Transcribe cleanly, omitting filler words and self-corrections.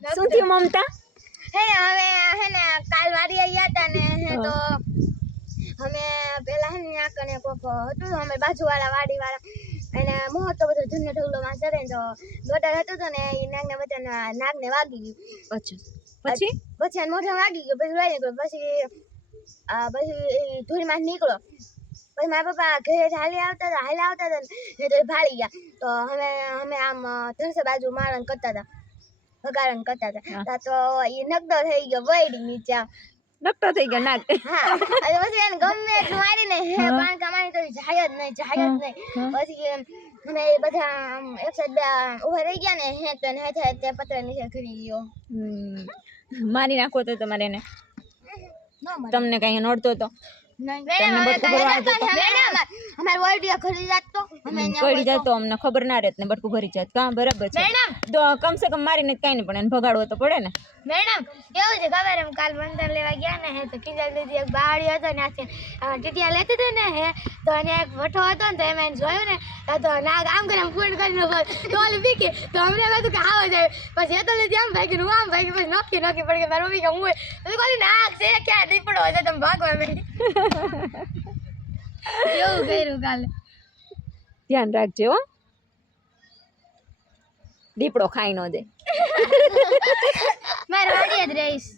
શું થયું મમતા? હે હવે હે ને કાલ વાડી આવ્યા હતા ને હે તો અમે પેલા હે ને ત્યાં કને કોક હતું અમે બાજુવાળા વાડીવાળા એને મોહ તો બધો જૂનો ઢગલો માં ચડે તો ગટર હતો તો ને એ નાગને બધા નાગને વાગી ગયું. અચ્છા પછી એને મોઢા વાગી ગયું પછી લઈ ગયો પછી ધૂળમાં નીકળો પછી મારા પપ્પા ઘરે હાલી આવતા હતા ને તો એ ભાળી ગયા તો અમે આમ ધરસે બાજુ મારણ કરતા હતા ભગારણ કરતા હતા તો એ નકડો થઈ ગયો વળી નીચે આમ નકટો થઈ ગયો નાગ. હા અને પછી એને ગમે એટલું મારીને હે પાણકા મારી તો જાય જ નહીં પછી અમે બધા એક સાઈડ ઉભા રહી ગયા ને હે તો ને હે તે પતરા નીચે ખરી ગયો. મારી નાખો તો તમારે એને ના મારે તમને કઈ નડતો તો નહીં તમને બટકું ભરવા આવતું તો અમારે વોલ્ડિયા ખરી જાતો અમે પડી જાય તો અમને ખબર ના રહેત ને બટકું ભરી જાય કાં બરાબર છે તો કમ સે કમ મારીને કઈ નહીં પણ એને ભગાડવો તો પડે ને. મેડમ કેવું છે ખબર એમ કાલ મંદર લેવા ગયા ને હે તો કિંજલ દીદી એક બાવળી હતો ને ટીટિયા લેતી હતી ને હે તો એને એક વઠો હતો ને તો એમાં જોયું ને તો નાગ આમ કરીને પૂર્ણ કરીને તો ઓલી બીકી તો અમને બધું કે આવો જાય પછી એ તો લીધી આમ ભાઈ હું આમ ભાઈ પછી નોખી પડી ગઈ મારી મમ્મી કે હું તો કોલી નાગ છે ક્યાં દીપડો છે તમે ભાગવા માંડી કેવું કર્યું કાલે ધ્યાન રાખજો હો દીપડો ખાઈ ન દે. મારે વાડી જ રહીશ